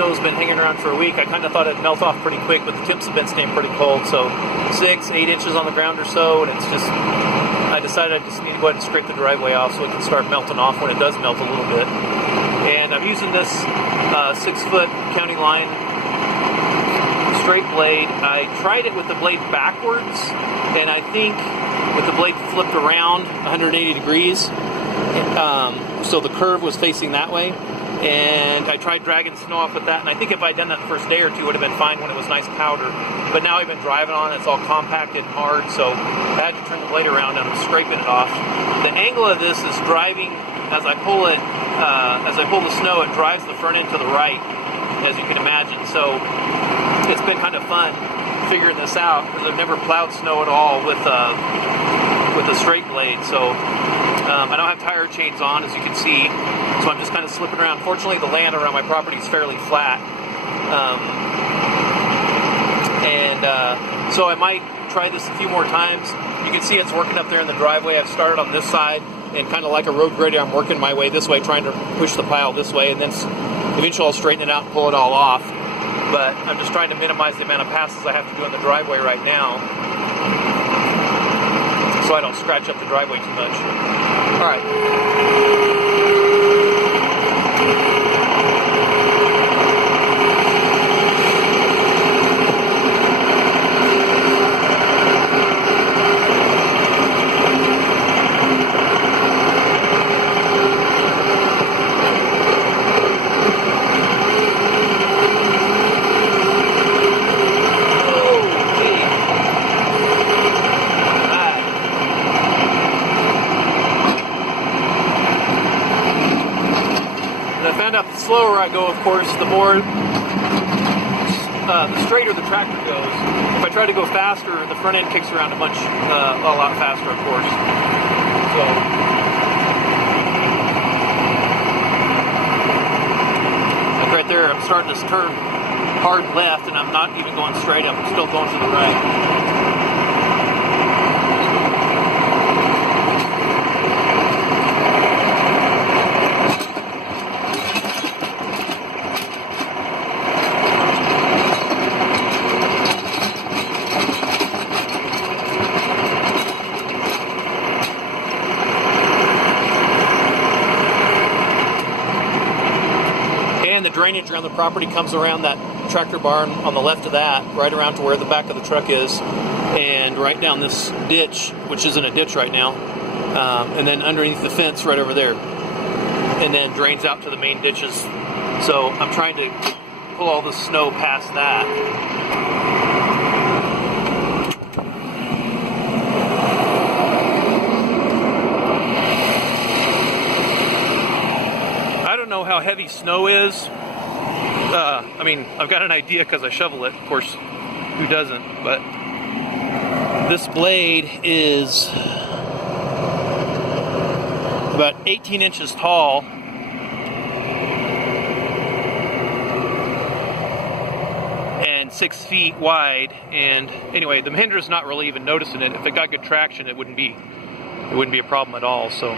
snow's been hanging around for a week. I kind of thought it'd melt off pretty quick, but the temps have been staying pretty cold. So 6, 8 inches on the ground or so, and it's just, I decided I just need to go ahead and scrape the driveway off so it can start melting off when it does melt a little bit. And I'm using this 6-foot county line straight blade. I tried it with the blade backwards, and I think with the blade flipped around 180 degrees, so the curve was facing that way. And I tried dragging snow off with that, and I think if I'd done that the first day or two, it would have been fine when it was nice powder. But now I've been driving on it, it's all compacted and hard, so I had to turn the blade around and I'm scraping it off. The angle of this is driving, as I pull it, as I pull the snow, it drives the front end to the right, as you can imagine. So it's been kind of fun figuring this out, because I've never plowed snow at all with a straight blade. So I don't have tire chains on, as you can see, so I'm just kind of slipping around. Fortunately, the land around my property is fairly flat, so I might try this a few more times. You can see it's working up there in the driveway. I've started on this side, and kind of like a road grader, I'm working my way this way, trying to push the pile this way, and then eventually I'll straighten it out and pull it all off. But I'm just trying to minimize the amount of passes I have to do in the driveway right now, so I don't scratch up the driveway too much. All right. The slower I go, of course, the more, the straighter the tractor goes. If I try to go faster, the front end kicks around a lot faster, of course. So, like right there, I'm starting to turn hard left, and I'm not even going straight up. I'm still going to the right. The drainage around the property comes around that tractor barn on the left of that, right around to where the back of the truck is, and right down this ditch, which isn't a ditch right now, and then underneath the fence right over there, and then drains out to the main ditches. So I'm trying to pull all the snow past that. I don't know how heavy snow is. I mean, I've got an idea because I shovel it. Of course, who doesn't? But this blade is about 18 inches tall. And 6 feet wide. And anyway, the Mahindra's not really even noticing it. If it got good traction, it wouldn't be a problem at all. So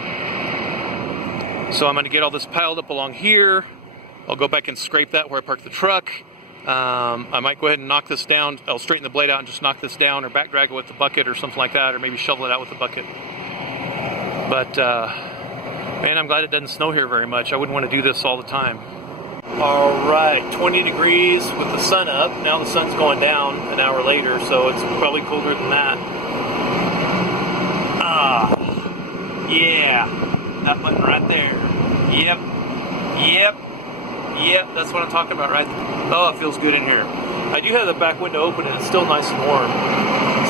I'm going to get all this piled up along here. I'll go back and scrape that where I parked the truck. I might go ahead and knock this down. I'll straighten the blade out and just knock this down, or back drag it with the bucket or something like that, or maybe shovel it out with the bucket. But man, I'm glad it doesn't snow here very much. I wouldn't want to do this all the time. All right, 20 degrees with the sun up. Now the sun's going down an hour later, so it's probably colder than that. Yeah, that button right there. Yep, that's what I'm talking about right there. Oh, it feels good in here. I do have the back window open and it's still nice and warm.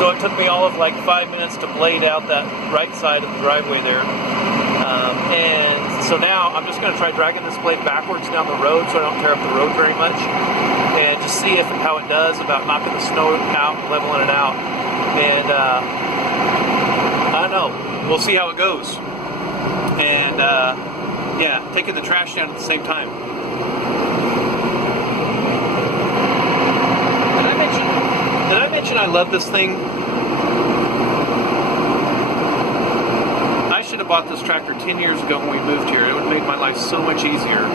So it took me all of like 5 minutes to blade out that right side of the driveway there. And so now I'm just going to try dragging this blade backwards down the road so I don't tear up the road very much. And just see how it does about knocking the snow out, leveling it out. And I don't know. We'll see how it goes. And yeah, taking the trash down at the same time. Did I mention I love this thing? I should have bought this tractor 10 years ago when we moved here. It would have made my life so much easier.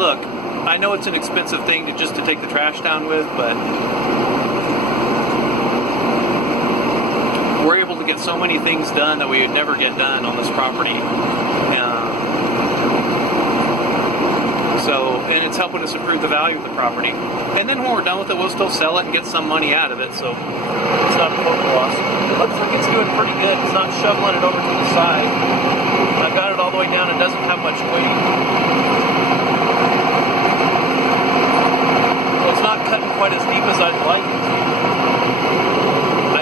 look, I know it's an expensive thing to just to take the trash down with, but we're able to get so many things done that we would never get done on this property. And it's helping us improve the value of the property. And then when we're done with it, we'll still sell it and get some money out of it, so it's not a total loss. It looks like it's doing pretty good. It's not shoveling it over to the side. I got it all the way down. It doesn't have much weight. It's not cutting quite as deep as I'd like it to.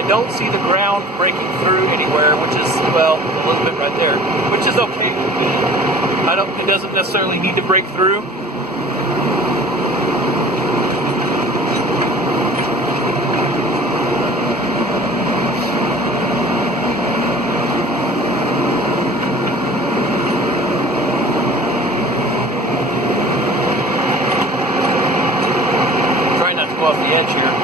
I don't see the ground breaking through anywhere, which is, well, a little bit right there, which is okay. It doesn't necessarily need to break through. Try not to go off the edge here.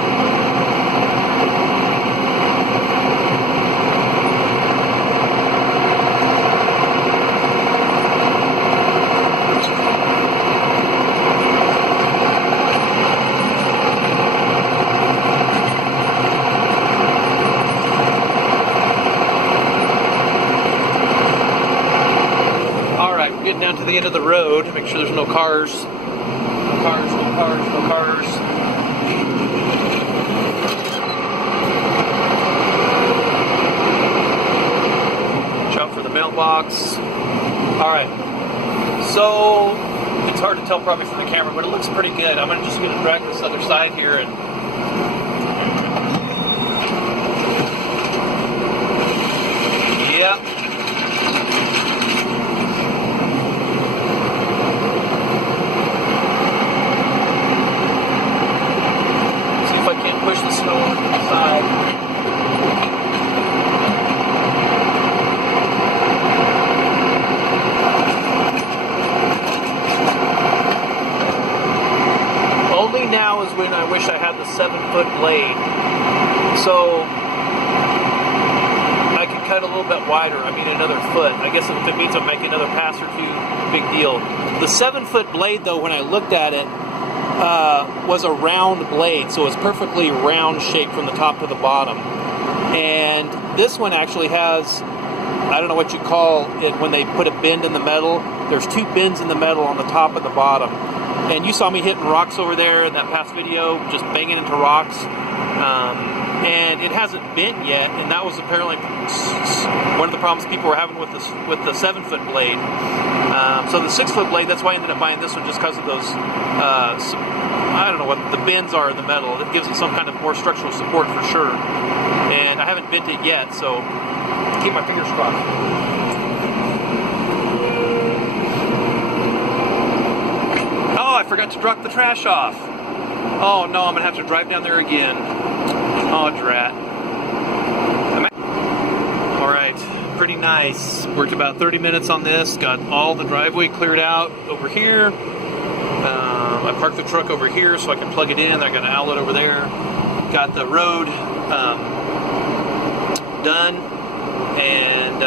Getting down to the end of the road, make sure there's no cars. No cars, no cars, no cars. Watch out for the mailbox. Alright, so it's hard to tell probably from the camera, but it looks pretty good. I'm just going to drag this other side here and push the snow over to the side. Only now is when I wish I had the 7-foot blade. So I could cut a little bit wider. I mean another foot. I guess if it means I'm making another pass or two, big deal. The 7-foot blade though, when I looked at it, was a round blade, so it's perfectly round shaped from the top to the bottom. And this one actually has, I don't know what you call it when they put a bend in the metal. There's 2 bends in the metal on the top and the bottom. And you saw me hitting rocks over there in that past video, just banging into rocks. And it hasn't bent yet, and that was apparently one of the problems people were having with the 7-foot blade. So the 6-foot blade, that's why I ended up buying this one, just because of those, I don't know what the bends are in the metal. It gives it some kind of more structural support for sure. And I haven't bent it yet, so keep my fingers crossed. Oh, I forgot to drop the trash off. Oh no, I'm gonna have to drive down there again. Oh, drat. Alright, pretty nice. Worked about 30 minutes on this. Got all the driveway cleared out over here. I parked the truck over here so I can plug it in. I got an outlet over there. Got the road done. And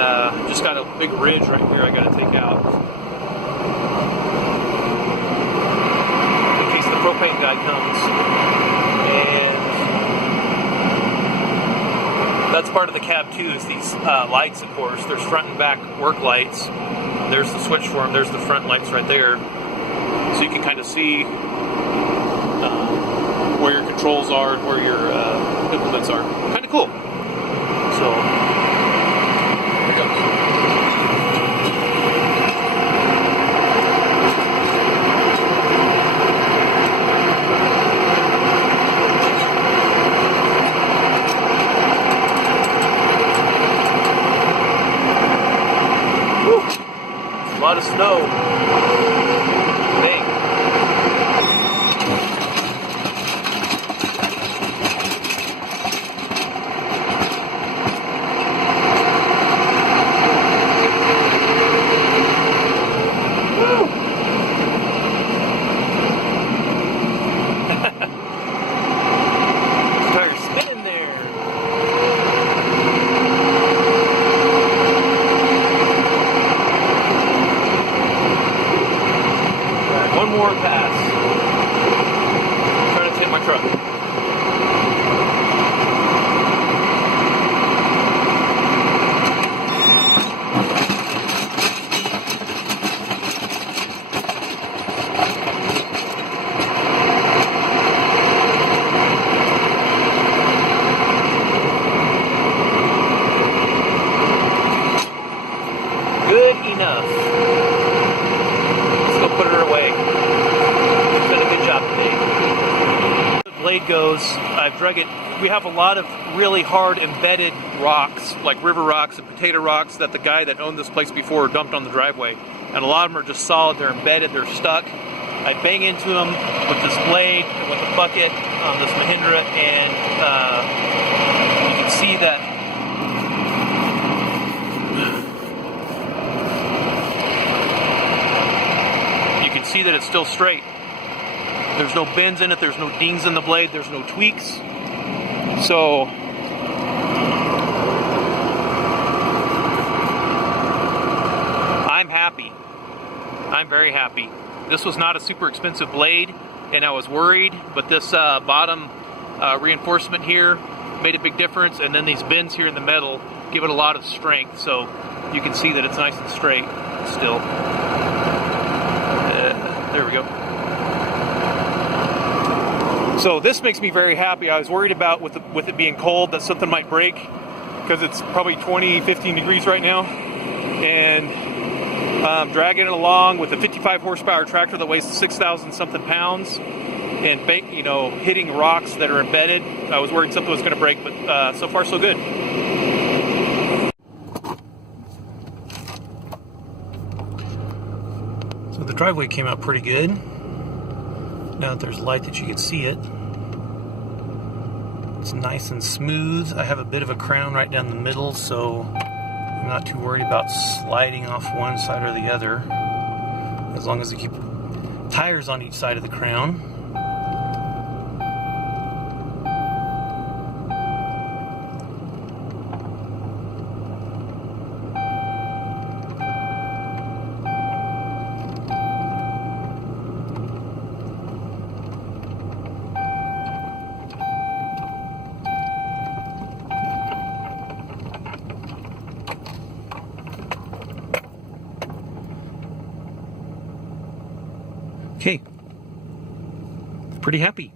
just got a big ridge right here I got to take out. In case the propane guy comes. And that's part of the cab too, is these lights, of course. There's front and back work lights. There's the switch for them. There's the front lights right there. So you can kind of see where your controls are and where your implements are. Kind of cool. So, here it goes. A lot of snow. Dang. Woo. Tire's spinning there. more pass. Trying to hit my truck. Good enough. Let's go put her away. She's done a good job today. The blade goes, I've drug it. We have a lot of really hard embedded rocks, like river rocks and potato rocks that the guy that owned this place before dumped on the driveway. And a lot of them are just solid, they're embedded, they're stuck. I bang into them with this blade and with the bucket on this Mahindra, and you can see that it's still straight. There's no bends in it, there's no dings in the blade, there's no tweaks. So I'm happy. I'm very happy. This was not a super expensive blade, and I was worried, but this bottom reinforcement here made a big difference, and then these bends here in the metal give it a lot of strength, so you can see that it's nice and straight still. There we go. So this makes me very happy. I was worried about with it being cold that something might break, because it's probably 15 degrees right now, and dragging it along with a 55 horsepower tractor that weighs 6,000 something pounds, and hitting rocks that are embedded. I was worried something was going to break, but so far so good. So the driveway came out pretty good. Now that there's light that you can see it. It's nice and smooth. I have a bit of a crown right down the middle, so I'm not too worried about sliding off one side or the other, as long as I keep tires on each side of the crown. Okay, pretty happy.